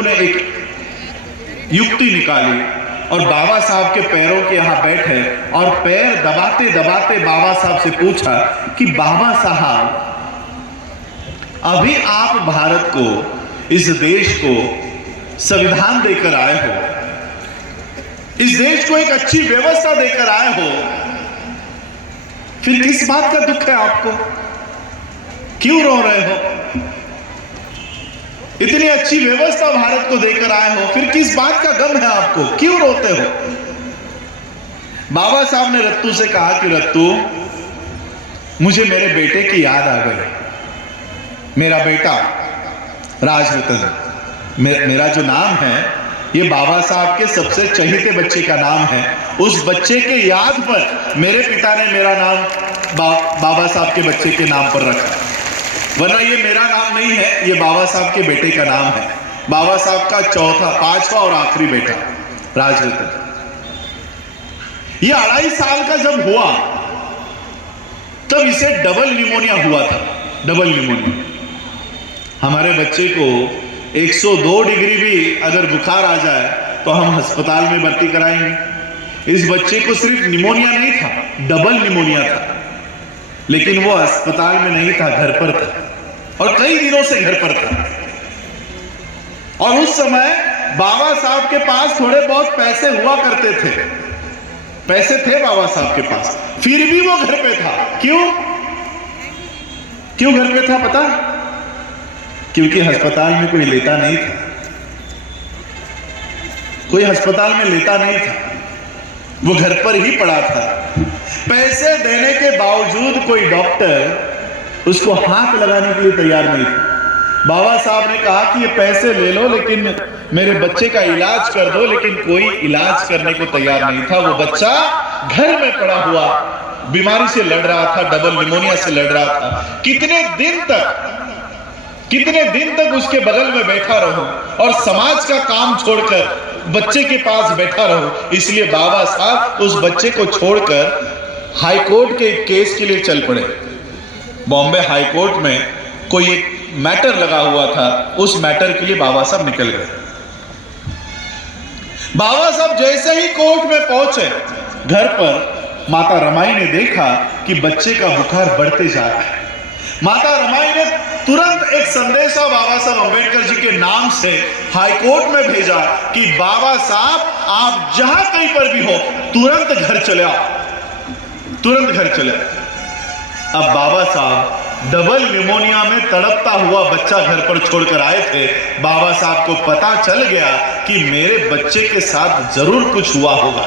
रत्तू ने एक युक्ति निकाली और बाबा साहब के पैरों के यहां बैठे और पैर दबाते दबाते बाबा साहब से पूछा कि बाबा साहब, अभी आप भारत को, इस देश को संविधान देकर आए हो, इस देश को एक अच्छी व्यवस्था देकर आए हो, फिर किस बात का दुख है आपको? क्यों रो रहे हो? इतनी अच्छी व्यवस्था भारत को देकर आए हो, फिर किस बात का गम है आपको? क्यों रोते हो? बाबा साहब ने रत्तू से कहा कि रत्तू, मुझे मेरे बेटे की याद आ गई। मेरा बेटा राजरतन, मेरा जो नाम है ये बाबा साहब के सबसे चहेते बच्चे का नाम है। उस बच्चे के याद पर मेरे पिता ने मेरा नाम बाबा साहब के बच्चे के नाम पर रखा, वरना ये मेरा नाम नहीं है, ये बाबा साहब के बेटे का नाम है। बाबा साहब का पांचवा और आखिरी बेटा राजरतन। ये 2.5 साल का जब हुआ तब इसे डबल निमोनिया हुआ था। Double pneumonia. हमारे बच्चे को 102 डिग्री भी अगर बुखार आ जाए तो हम अस्पताल में भर्ती कराएंगे। इस बच्चे को सिर्फ निमोनिया नहीं था, डबल निमोनिया था, लेकिन वो अस्पताल में नहीं था, घर पर था और कई दिनों से घर पर था। और उस समय बाबा साहब के पास थोड़े बहुत पैसे हुआ करते थे, पैसे थे बाबा साहब के पास, फिर भी वो घर पे था। क्यों घर पे था पता? क्योंकि अस्पताल में कोई लेता नहीं था, कोई अस्पताल में लेता नहीं था, वो घर पर ही पड़ा था। पैसे देने के बावजूद कोई डॉक्टर उसको हाथ लगाने के लिए तैयार नहीं था। बाबा साहब ने कहा कि ये पैसे ले लो लेकिन मेरे बच्चे का इलाज कर दो, लेकिन कोई इलाज करने को तैयार नहीं था। वो बच्चा घर में पड़ा हुआ बीमारी से लड़ रहा था, डबल निमोनिया से लड़ रहा था। कितने दिन तक उसके बगल में बैठा रहूं और समाज का काम छोड़कर बच्चे के पास बैठा रहूं? इसलिए बाबा साहब उस बच्चे को छोड़कर हाई कोर्ट के केस के लिए चल पड़े। बॉम्बे हाई कोर्ट में कोई एक मैटर लगा हुआ था, उस मैटर के लिए बाबा साहब निकल गए। बाबा साहब जैसे ही कोर्ट में पहुंचे, घर पर माता रमाई ने देखा कि बच्चे का बुखार बढ़ते जा रहा है। माता रमाई ने तुरंत एक संदेशा बाबा साहब अंबेडकर जी के नाम से हाई कोर्ट में भेजा कि बाबा साहब आप जहां कहीं पर भी हो तुरंत घर चले आओ, तुरंत घर चले। अब बाबा साहब डबल निमोनिया में तड़पता हुआ बच्चा घर पर छोड़कर आए थे। बाबा साहब को पता चल गया कि मेरे बच्चे के साथ जरूर कुछ हुआ होगा।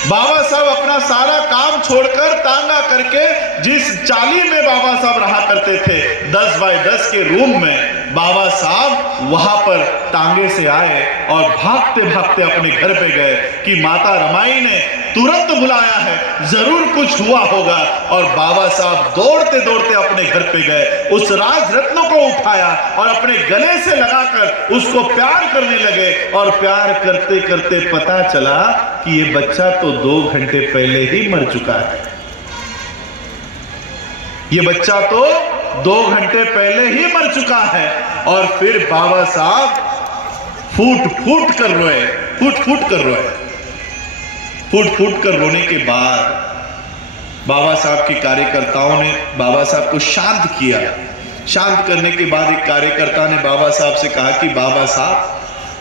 बाबा साहब अपना सारा काम छोड़कर तांगा करके जिस चाली में बाबा साहब रहा करते थे 10 बाय 10 के रूम में, बाबा साहब वहां पर टांगे से आए और भागते भागते अपने घर पे गए कि माता रमाई ने तुरंत बुलाया है, जरूर कुछ हुआ होगा। और बाबा साहब दौड़ते दौड़ते अपने घर पे गए, उस राज रत्न को उठाया और अपने गले से लगाकर उसको प्यार करने लगे। और प्यार करते करते पता चला कि ये बच्चा तो 2 घंटे पहले ही मर चुका है। ये बच्चा तो 2 घंटे पहले ही मर चुका है। और फिर बाबा साहब फूट फूट कर रोए, फूट फूट कर रोए। फूट फूट कर रोने के बाद बाबा साहब के कार्यकर्ताओं ने बाबा साहब को शांत किया। शांत करने के बाद एक कार्यकर्ता ने बाबा साहब से कहा कि बाबा साहब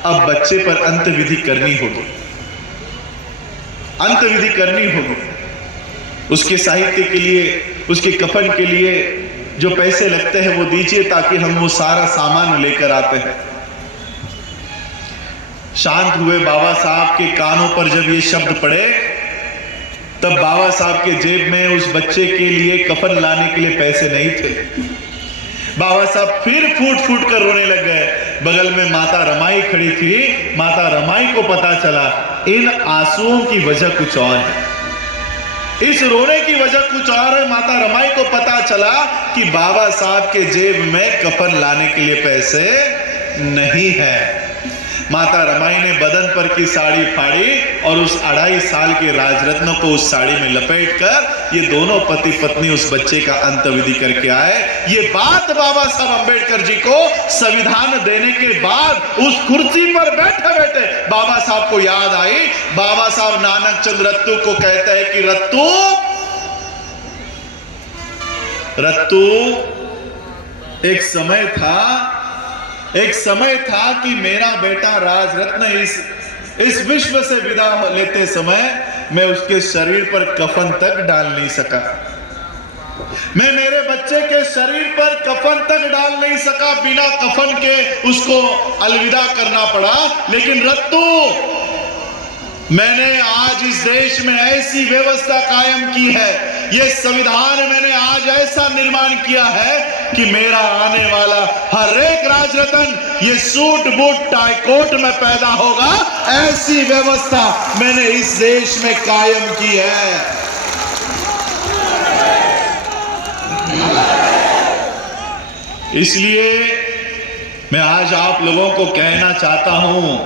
अब बच्चे पर अंतविधि करनी होगी, अंतविधि करनी होगी। उसके साहित्य के लिए, उसके कफन के लिए जो पैसे लगते हैं वो दीजिए ताकि हम वो सारा सामान लेकर आते हैं। शांत हुए बाबा साहब के कानों पर जब ये शब्द पड़े, तब बाबा साहब के जेब में उस बच्चे के लिए कफन लाने के लिए पैसे नहीं थे। बाबा साहब फिर फूट फूट कर रोने लग गए। बगल में माता रमाई खड़ी थी। माता रमाई को पता चला इन आंसुओं की वजह कुछ और है, इस रोने की वजह कुछ और है। माता रमाई को पता चला कि बाबा साहब के जेब में कफन लाने के लिए पैसे नहीं है। माता रमाई ने बदन पर की साड़ी फाड़ी और उस 2.5 साल के राजरत्न को उस साड़ी में लपेटकर ये दोनों पति पत्नी उस बच्चे का अंत्यविधि करके आए। ये बात बाबा साहब अंबेडकर जी को संविधान देने के बाद उस कुर्सी पर बैठे बैठे बाबा साहब को याद आई। बाबा साहब नानक चंद रत्तू को कहते हैं कि रत्तू, एक समय था कि मेरा बेटा राजरत्न इस विश्व से विदा लेते समय मैं उसके शरीर पर कफन तक डाल नहीं सका। मैं मेरे बच्चे के शरीर पर कफन तक डाल नहीं सका, बिना कफन के उसको अलविदा करना पड़ा। लेकिन रत्तू, मैंने आज इस देश में ऐसी व्यवस्था कायम की है, ये संविधान मैंने आज ऐसा निर्माण किया है कि मेरा आने वाला हर एक राजरत्न ये सूट बूट टाई कोट में पैदा होगा। ऐसी व्यवस्था मैंने इस देश में कायम की है। इसलिए मैं आज आप लोगों को कहना चाहता हूं,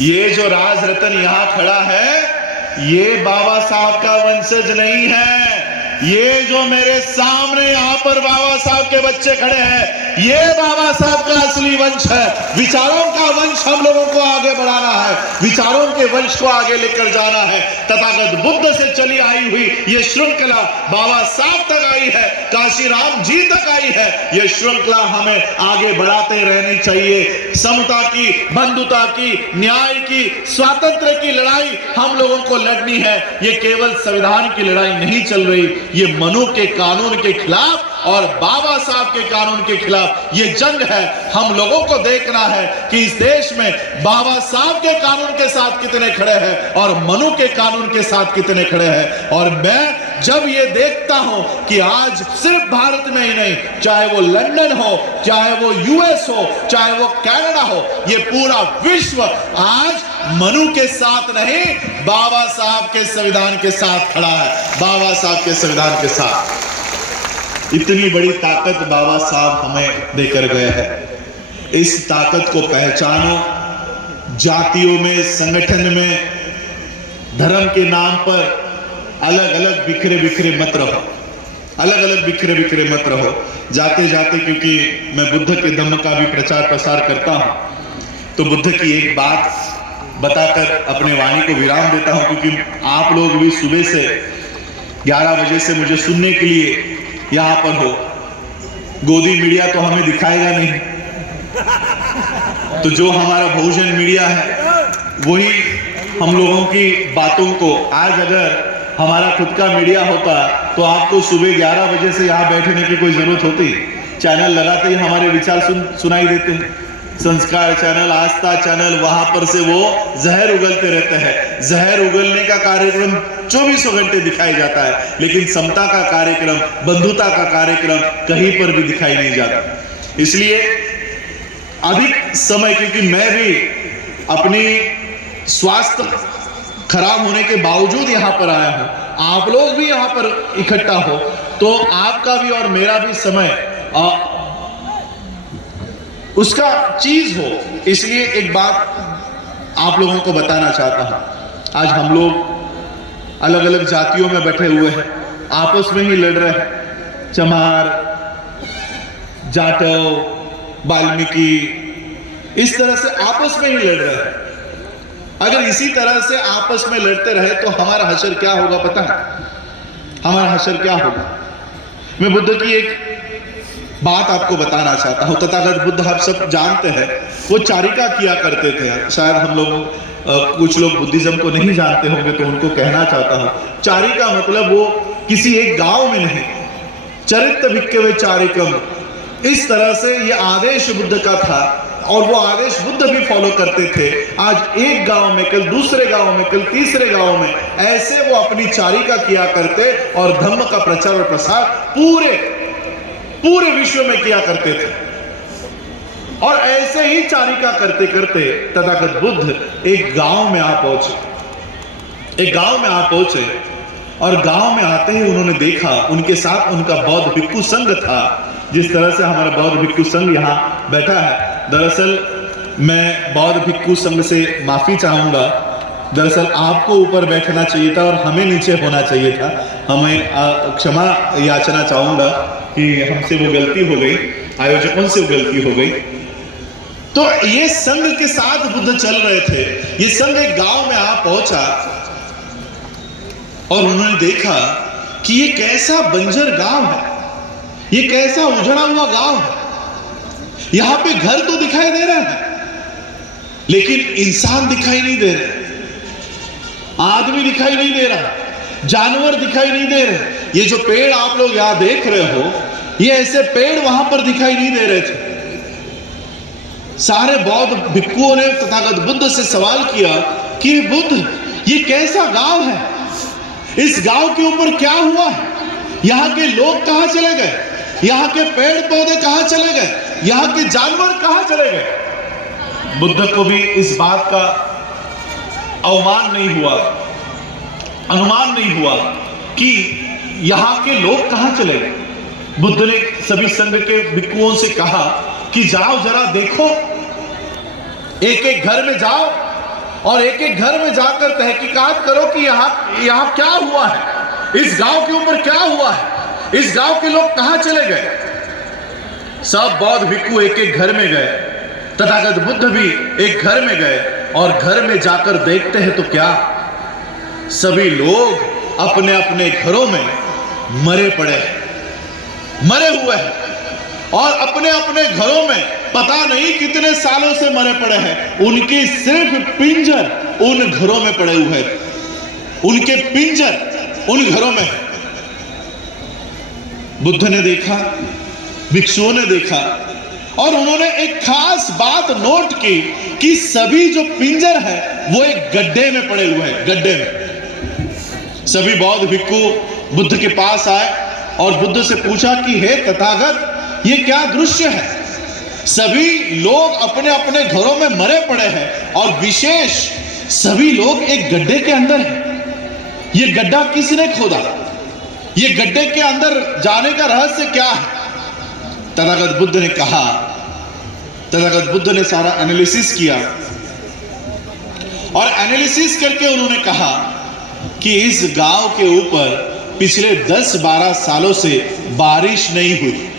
ये जो राजरत्न यहां खड़ा है ये बाबा साहब का वंशज नहीं है। ये जो मेरे सामने यहां पर बाबा साहब के बच्चे खड़े हैं ये बाबा साहब का असली वंश है। विचारों का वंश हम लोगों को आगे बढ़ाना है, विचारों के वंश को आगे लेकर जाना है। तथागत बुद्ध से चली आई हुई ये श्रृंखला बाबा साहब तक आई है, काशी राम जी तक आई है। ये श्रृंखला हमें आगे बढ़ाते रहनी चाहिए। समता की, बंधुता की, न्याय की, स्वातंत्र्य की लड़ाई हम लोगों को लड़नी है। ये केवल संविधान की लड़ाई नहीं चल रही, ये मनु के कानून के खिलाफ और बाबा साहब के कानून के खिलाफ ये जंग है। हम लोगों को देखना है कि इस देश में बाबा साहब के कानून के साथ कितने खड़े हैं और मनु के कानून के साथ कितने खड़े हैं। और मैं जब ये देखता हूं कि आज सिर्फ भारत में ही नहीं, चाहे वो लंदन हो, चाहे वो यूएस हो, चाहे वो कनाडा हो, ये पूरा विश्व आज मनु के साथ नहीं बाबा साहब के संविधान के साथ खड़ा है। बाबा साहब के संविधान के साथ इतनी बड़ी ताकत बाबा साहब हमें देकर गए हैं। इस ताकत को पहचानो। जातियों में, संगठन में, धर्म के नाम पर अलग अलग बिखरे बिखरे मत रहो, अलग अलग बिखरे बिखरे मत रहो। जाते जाते, क्योंकि मैं बुद्ध के धम्म का भी प्रचार प्रसार करता हूं, तो बुद्ध की एक बात बताकर अपने वाणी को विराम देता हूं। क्योंकि आप लोग भी सुबह से 11 बजे से मुझे सुनने के लिए यहां पर हो। गोदी मीडिया तो हमें दिखाएगा नहीं, तो जो हमारा बहुजन मीडिया है वही हम लोगों की बातों को, आज अगर हमारा खुद का मीडिया होता तो आपको सुबह 11 बजे से यहां बैठने की कोई जरूरत होती? चैनल लगाते ही हमारे विचार सुनाई देते हैं। संस्कार चैनल, आस्था चैनल, वहां पर से वो जहर उगलते रहते हैं। जहर उगलने का कार्यक्रम 24 घंटे दिखाई जाता है, लेकिन समता का कार्यक्रम, बंधुता का कार्यक्रम कहीं पर भी दिखाई नहीं जाता। इसलिए अधिक समय, क्योंकि मैं भी अपनी स्वास्थ्य खराब होने के बावजूद यहां पर आया हूं, आप लोग भी यहां पर इकट्ठा हो, तो आपका भी और मेरा भी समय उसका चीज हो। इसलिए एक बात आप लोगों को बताना चाहता हूं। आज हम लोग अलग अलग जातियों में बैठे हुए हैं, आपस में ही लड़ रहे हैं। चमार, जाटव, वाल्मीकि, इस तरह से आपस में ही लड़ रहे हैं। अगर इसी तरह से आपस में लड़ते रहे तो हमारा हशर क्या होगा पता है? हमारा हशर क्या होगा? मैं बुद्ध की एक बात आपको बताना चाहता हूं। तथागत बुद्ध आप सब जानते हैं, वो चारिका किया करते थे। शायद हम लोग कुछ लोग बुद्धिज्म को नहीं जानते होंगे, तो उनको कहना चाहता हूं। चारिका मतलब वो किसी एक गांव में नहीं, चरित्र भिक्खवे चारिकम, इस तरह से ये आदेश बुद्ध का था और वो आदेश बुद्ध भी फॉलो करते थे। आज एक गांव में, कल दूसरे गांव में, कल तीसरे गांव में, ऐसे वो अपनी चारिका किया करते और धम्म का प्रचार और प्रसार पूरे विश्व में किया करते थे। और ऐसे ही चारिका करते करते तथागत बुद्ध एक गांव में आ पहुंचे। एक गांव में आ पहुंचे और गांव में आते ही उन्होंने देखा, उनके साथ उनका बौद्ध भिक्खु संघ था। जिस तरह से हमारा बौद्ध भिक्खु संघ यहां बैठा है, दरअसल मैं बौद्ध भिक्खु संघ से माफी चाहूंगा दरअसल आपको ऊपर बैठना चाहिए था और हमें नीचे होना चाहिए था। हमें क्षमा याचना चाहूंगा कि हमसे वो गलती हो गई, आयोजकों से वो गलती हो गई। तो ये संघ के साथ बुद्ध चल रहे थे। ये संघ एक गांव में आ पहुंचा और उन्होंने देखा कि ये कैसा बंजर गांव है, ये कैसा उजड़ा हुआ गांव है। यहां पे घर तो दिखाई दे रहा है लेकिन इंसान दिखाई नहीं दे रहे, आदमी दिखाई नहीं दे रहा, जानवर दिखाई नहीं दे रहे। ये जो पेड़ आप लोग यहां देख रहे हो, ये ऐसे पेड़ वहां पर दिखाई नहीं दे रहे थे। सारे बौद्ध भिक्षुओं ने तथागत बुद्ध से सवाल किया कि बुद्ध, ये कैसा गांव है, इस गांव के ऊपर क्या हुआ है, यहां के लोग कहां चले गए, यहां के पेड़ पौधे कहां चले गए, यहां के जानवर कहां चले गए। बुद्ध को भी इस बात का अवमान नहीं हुआ, अनुमान नहीं हुआ कि यहां के लोग कहां चले गए। बुद्ध ने सभी संघ के भिक्षुओं से कहा कि जाओ जरा देखो, एक एक घर में जाओ और एक एक घर में जाकर तहकीकात करो कि यहां क्या हुआ है, इस गांव के ऊपर क्या हुआ है, इस गांव के लोग कहां चले गए। सब बौद्ध भिक्षु एक एक घर में गए, तथागत बुद्ध भी एक घर में गए और घर में जाकर देखते हैं तो क्या, सभी लोग अपने अपने घरों में मरे पड़े हैं, मरे हुए हैं और अपने अपने घरों में पता नहीं कितने सालों से मरे पड़े हैं। उनके सिर्फ पिंजर उन घरों में पड़े हुए हैं, उनके पिंजर उन घरों में है। बुद्ध ने देखा, भिक्षुओं ने देखा और उन्होंने एक खास बात नोट की कि सभी जो पिंजर है वो एक गड्ढे में पड़े हुए हैं, गड्ढे में। सभी बौद्ध भिक्षु बुद्ध के पास आए और बुद्ध से पूछा कि हे तथागत, ये क्या दृश्य है, सभी लोग अपने अपने घरों में मरे पड़े हैं और विशेष सभी लोग एक गड्ढे के अंदर हैं। ये गड्ढा किसने खोदा, ये गड्ढे के अंदर जाने का रहस्य क्या है। तथागत बुद्ध ने कहा, तथागत बुद्ध ने सारा एनालिसिस किया और एनालिसिस करके उन्होंने कहा कि इस गांव के ऊपर पिछले 10-12 सालों से बारिश नहीं हुई,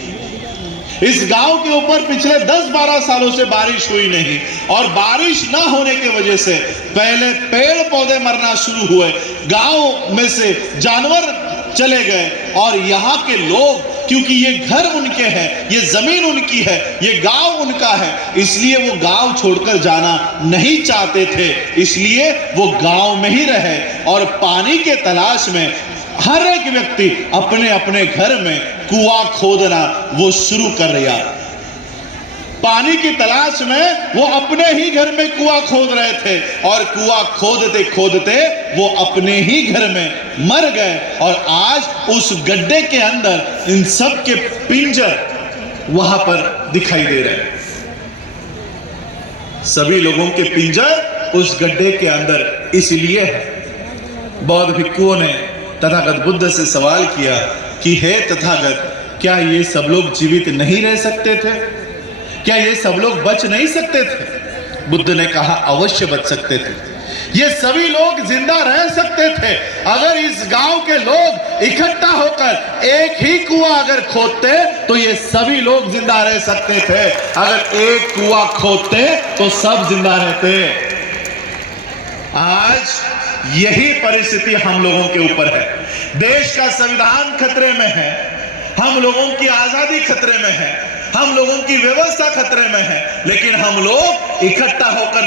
इस गांव के ऊपर पिछले 10-12 सालों से बारिश हुई नहीं और बारिश ना होने की वजह से पहले पेड़ पौधे मरना शुरू हुए, गांव में से जानवर चले गए और यहाँ के लोग, क्योंकि ये घर उनके हैं, ये जमीन उनकी है, ये गांव उनका है, इसलिए वो गांव छोड़कर जाना नहीं चाहते थे, इसलिए वो गांव में ही रहे और पानी के तलाश में हर एक व्यक्ति अपने अपने घर में कुआं खोदना वो शुरू कर दिया। पानी की तलाश में वो अपने ही घर में कुआं खोद रहे थे और कुआं खोदते खोदते वो अपने ही घर में मर गए और आज उस गड्ढे के अंदर इन सब के पिंजर वहां पर दिखाई दे रहे हैं। सभी लोगों के पिंजर उस गड्ढे के अंदर इसलिए है। बौद्ध भिक्षुओं ने तथागत बुद्ध से सवाल किया कि हे तथागत, क्या ये सब लोग जीवित नहीं रह सकते थे, क्या ये सब लोग बच नहीं सकते थे। बुद्ध ने कहा अवश्य बच सकते थे, ये सभी लोग जिंदा रह सकते थे अगर इस गांव के लोग इकट्ठा होकर एक ही कुआं अगर खोदते तो ये सभी लोग जिंदा रह सकते थे। अगर एक कुआं खोदते तो सब जिंदा रहते। आज यही परिस्थिति हम लोगों के ऊपर है। देश का संविधान खतरे में है, हम लोगों की आजादी खतरे में है, हम लोगों की व्यवस्था खतरे में है, लेकिन हम लोग इकट्ठा होकर